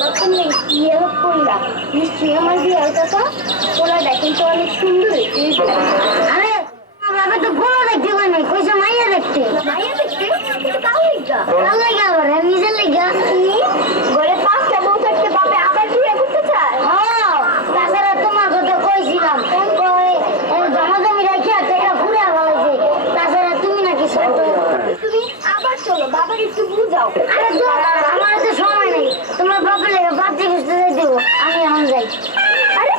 তখন ইয়ে কইরা নিশ্চয়ই আমার বিয়ার কথা ওরা দেখেন তো অনেক সুন্দর। আরে বাবা তো বড় দেখতে পাই নাই, কইছে মাইয়া দেখতে। মাইয়া দেখতে কাউ লাগা কাউ লাগা আবার নিজের লাগা ঘরে পাঁচটা বউ থাকতে বাপে আবার বিয়ে করতে চায়। হ্যাঁ, তাছাড়া তোমার কথা কইছিলাম জমা জমি রাখিয়া টাকা ঘুরে বলেছে। তাছাড়া তুমি নাকি ছোট, তুমি আবার চলো বাবার একটু বুঝাও। আরে আমার তো সময় নেই, তোমার বাপের লেগে বাচ্চা খুঁজতে দেবো, আমি এখন যাই। আরে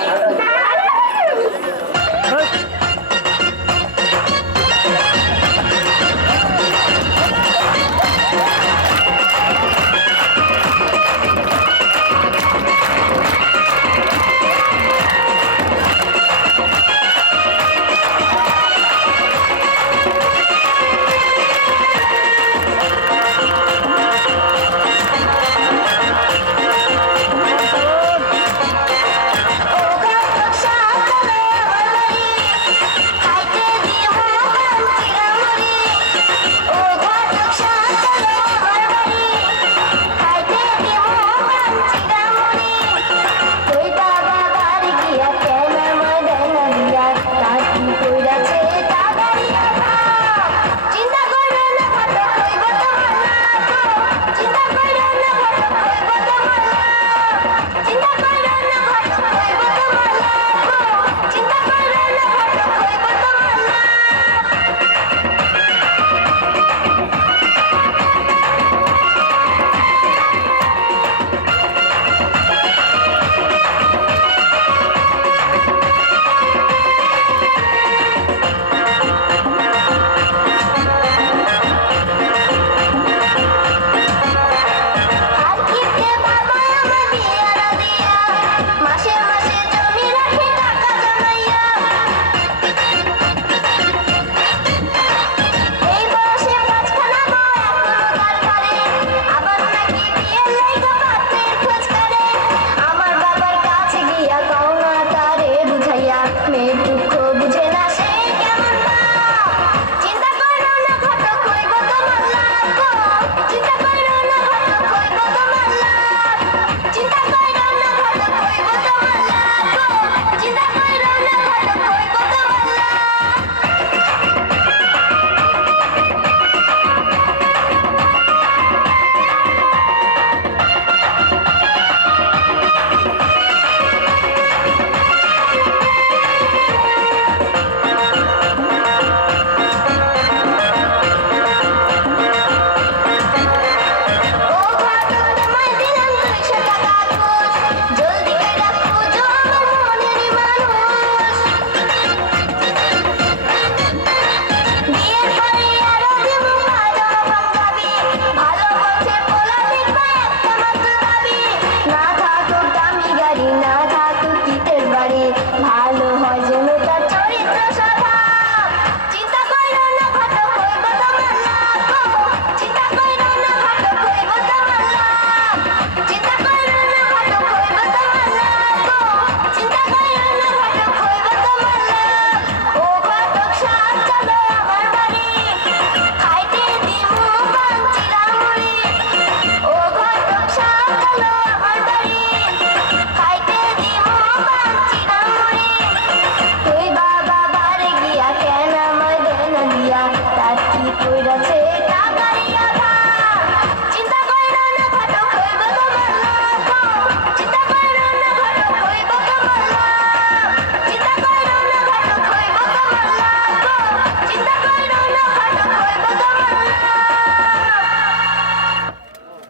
কইরা